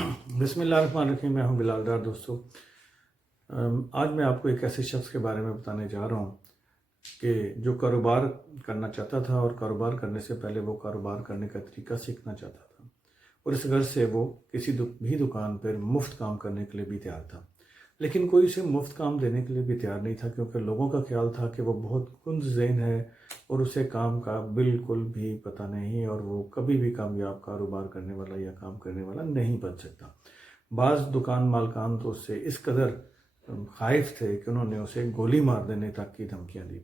बिस्मिल्लाहिर्रहमानिर्रहीम। मैं हूं बिलाल डार। दोस्तों, आज मैं आपको एक ऐसे शख्स के बारे में बताने जा रहा हूं कि जो कारोबार करना चाहता था और कारोबार करने से पहले वो कारोबार करने का तरीका सीखना चाहता था, और इस गर्ज से वो किसी भी दुकान पर मुफ्त काम करने के लिए भी तैयार था। लेकिन कोई उसे मुफ्त काम देने के लिए भी तैयार नहीं था, क्योंकि लोगों का ख्याल था कि वो बहुत कुंज ज़हन है और उसे काम का बिल्कुल भी पता नहीं, और वो कभी भी कामयाब कारोबार करने वाला या काम करने वाला नहीं बन सकता। बाज़ दुकान मालकान तो उससे इस कदर खाइफ थे कि उन्होंने उसे गोली मार देने तक की धमकियाँ दी,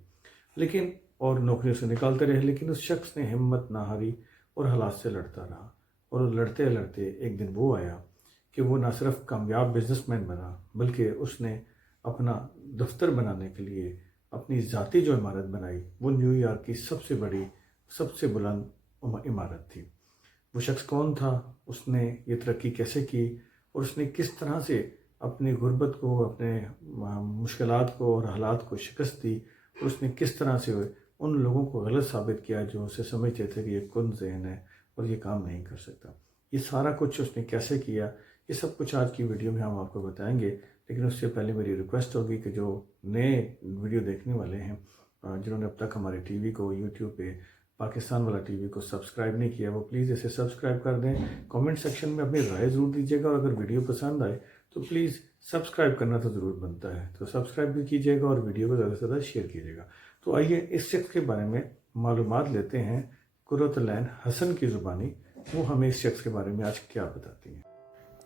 लेकिन और नौकरियों से निकालते रहे। लेकिन उस शख्स ने हिम्मत ना हारी और हालात से लड़ता रहा, और लड़ते लड़ते एक दिन वो आया कि वो ना सिर्फ कामयाब बिजनेसमैन बना, बल्कि उसने अपना दफ्तर बनाने के लिए अपनी ज़ाती जो इमारत बनाई वो न्यूयॉर्क की सबसे बड़ी, सबसे बुलंद इमारत थी। वो शख्स कौन था, उसने ये तरक्की कैसे की, और उसने किस तरह से अपनी गुर्बत को, अपने मुश्किलात को और हालात को शिकस्त दी, और उसने किस तरह से उन लोगों को गलत साबित किया जो उसे समझते थे कि ये कुंद ज़हन है और ये काम नहीं कर सकता। ये सारा कुछ उसने कैसे किया, ये सब कुछ आज की वीडियो में हम आपको बताएंगे। लेकिन उससे पहले मेरी रिक्वेस्ट होगी कि जो नए वीडियो देखने वाले हैं, जिन्होंने अब तक हमारे टीवी को, यूट्यूब पे पाकिस्तान वाला टीवी को सब्सक्राइब नहीं किया, वो प्लीज़ इसे सब्सक्राइब कर दें। कमेंट सेक्शन में अपनी राय ज़रूर दीजिएगा, और अगर वीडियो पसंद आए तो प्लीज़ सब्सक्राइब करना तो ज़रूर बनता है, तो सब्सक्राइब भी कीजिएगा और वीडियो को ज़्यादा से ज़्यादा शेयर कीजिएगा। तो आइए इस शख्स के बारे में मालूमात लेते हैं कुर्रतुल-ऐन हसन की ज़ुबानी। वो हमें इस शख्स के बारे में आज क्या बताती हैं।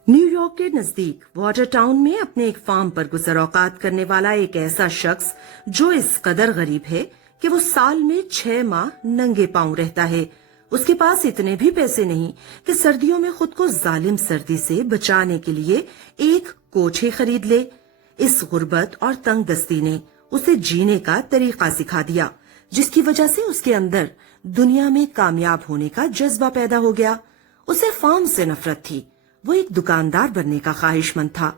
न्यूयॉर्क के नजदीक वाटर टाउन में अपने एक फार्म पर गुजर औकात करने वाला एक ऐसा शख्स जो इस कदर गरीब है कि वो साल में 6 माह नंगे पांव रहता है। उसके पास इतने भी पैसे नहीं कि सर्दियों में खुद को जालिम सर्दी से बचाने के लिए एक कोट ही खरीद ले। इस गुर्बत और तंग दस्ती ने उसे जीने का तरीका सिखा दिया, जिसकी वजह से उसके अंदर दुनिया में कामयाब होने का जज्बा पैदा हो गया। उसे फार्म से नफरत थी, वो एक दुकानदार बनने का ख्वाहिशमंद था।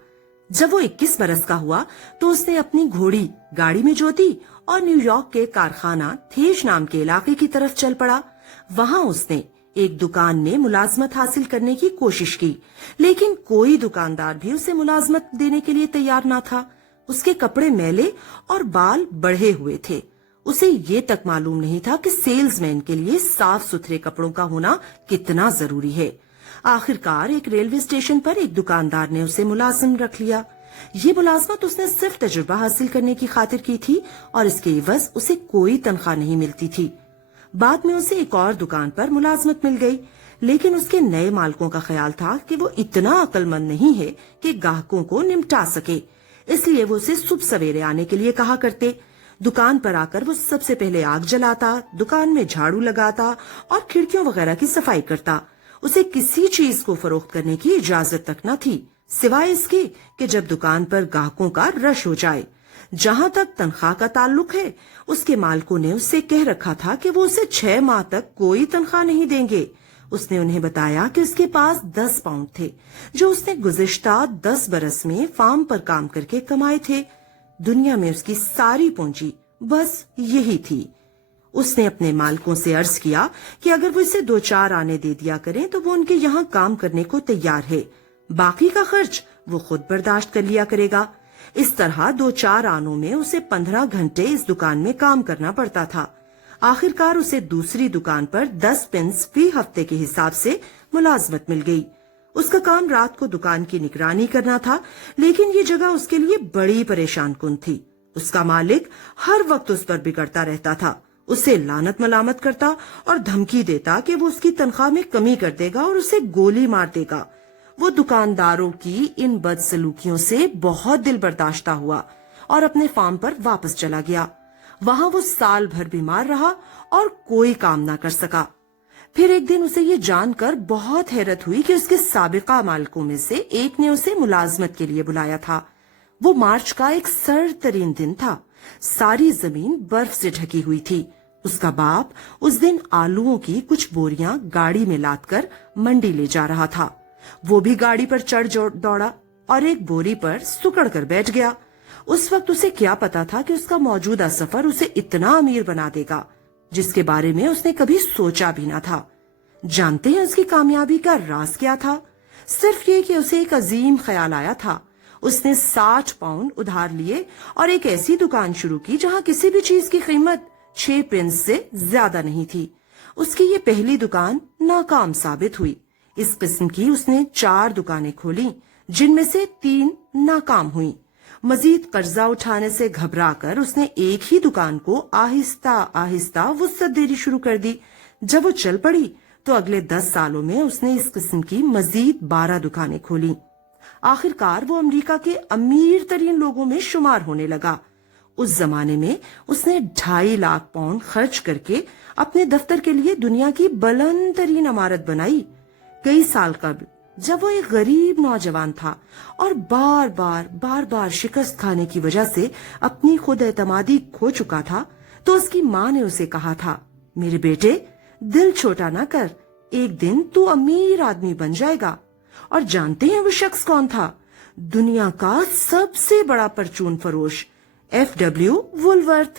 जब वो 21 बरस का हुआ तो उसने अपनी घोड़ी गाड़ी में जोती और न्यूयॉर्क के कारखाना थेज नाम के इलाके की तरफ चल पड़ा। वहाँ उसने एक दुकान में मुलाजमत हासिल करने की कोशिश की, लेकिन कोई दुकानदार भी उसे मुलाजमत देने के लिए तैयार ना था। उसके कपड़े मैले और बाल बढ़े हुए थे। उसे ये तक मालूम नहीं था कि सेल्समैन के लिए साफ सुथरे कपड़ों का होना कितना जरूरी है। आखिरकार एक रेलवे स्टेशन पर एक दुकानदार ने उसे मुलाजिम रख लिया। ये मुलाजमत उसने सिर्फ तजुर्बा हासिल करने की खातिर की थी, और इसके एवज उसे कोई तनख्वाह नहीं मिलती थी। बाद में उसे एक और दुकान पर मुलाजमत मिल गई, लेकिन उसके नए मालिकों का ख्याल था कि वो इतना अक्लमंद नहीं है कि ग्राहकों को निपटा सके, इसलिए वो उसे सुबह सवेरे आने के लिए कहा करते। दुकान पर आकर वो सबसे पहले आग जलाता, दुकान में झाड़ू लगाता और खिड़कियों वगैरह की सफाई करता। उसे किसी चीज को फरोख्त करने की इजाजत तक न थी, सिवाय इसके कि जब दुकान पर ग्राहकों का रश हो जाए। जहां तक तनख्वाह का ताल्लुक है, उसके मालिकों ने उससे कह रखा था कि वो उसे 6 माह तक कोई तनख्वाह नहीं देंगे। उसने उन्हें बताया कि उसके पास 10 पाउंड थे, जो उसने गुज़िश्ता 10 बरस में फार्म पर काम करके कमाए थे। दुनिया में उसकी सारी पूंजी बस यही थी। उसने अपने मालिकों से अर्ज किया कि अगर वो इसे 2-4 आने दे दिया करें तो वो उनके यहाँ काम करने को तैयार है, बाकी का खर्च वो खुद बर्दाश्त कर लिया करेगा। इस तरह 2-4 आनों में उसे 15 घंटे इस दुकान में काम करना पड़ता था। आखिरकार उसे दूसरी दुकान पर 10 पेंस फी हफ्ते के हिसाब से मुलाजमत मिल गई। उसका काम रात को दुकान की निगरानी करना था, लेकिन ये जगह उसके लिए बड़ी परेशान कुन थी। उसका मालिक हर वक्त उस पर बिगड़ता रहता था, उसे लानत मलामत करता और धमकी देता कि वो उसकी तनख्वाह में कमी कर देगा और उसे गोली मार देगा। वो दुकानदारों की इन बदसलूकियों से बहुत दिल बर्दाश्ता हुआ और अपने फार्म पर वापस चला गया। वहां वो साल भर बीमार रहा और कोई काम ना कर सका। फिर एक दिन उसे ये जानकर बहुत हैरत हुई कि उसके साबिका मालिकों में से एक ने उसे मुलाजमत के लिए बुलाया था। वो मार्च का एक सर्द तरीन दिन था, सारी जमीन बर्फ से ढकी हुई थी। उसका बाप उस दिन आलूओं की कुछ बोरियां गाड़ी में लादकर मंडी ले जा रहा था। वो भी गाड़ी पर चढ़ दौड़ा और एक बोरी पर सुकड़ कर बैठ गया। उस वक्त उसे क्या पता था कि उसका मौजूदा सफर उसे इतना अमीर बना देगा, जिसके बारे में उसने कभी सोचा भी ना था। जानते हैं उसकी कामयाबी का राज क्या था? صرف یہ کہ اسے ایک عظیم خیال آیا تھا. اس نے 60 پاؤنڈ ادھار لیے اور ایک ایسی دکان شروع کی جہاں کسی بھی چیز کی قیمت 6 پینس سے زیادہ نہیں تھی. اس کی یہ پہلی دکان ناکام ثابت ہوئی. اس قسم کی اس نے 4 دکانیں کھولیں جن میں سے 3 ناکام ہوئیں. مزید قرضہ اٹھانے سے گھبرا کر اس نے ایک ہی دکان کو آہستہ آہستہ وسعت دینی شروع کر دی. جب وہ چل پڑی تو اگلے 10 سالوں میں اس نے اس قسم کی مزید 12 دکانیں کھولیں. آخر کار وہ امریکہ کے امیر ترین لوگوں میں شمار ہونے لگا. اس زمانے میں اس نے 2.5 لاکھ پاؤنڈ خرچ کر کے اپنے دفتر کے لیے دنیا کی بلند ترین عمارت بنائی. کئی سال قبل جب وہ ایک غریب نوجوان تھا اور بار بار شکست کھانے کی وجہ سے اپنی خود اعتمادی کھو چکا تھا تو اس کی ماں نے اسے کہا تھا, میرے بیٹے دل چھوٹا نہ کر, ایک دن تو امیر آدمی بن جائے گا. اور جانتے ہیں وہ شخص کون تھا؟ دنیا کا سب سے بڑا پرچون فروش FW وولورتھ.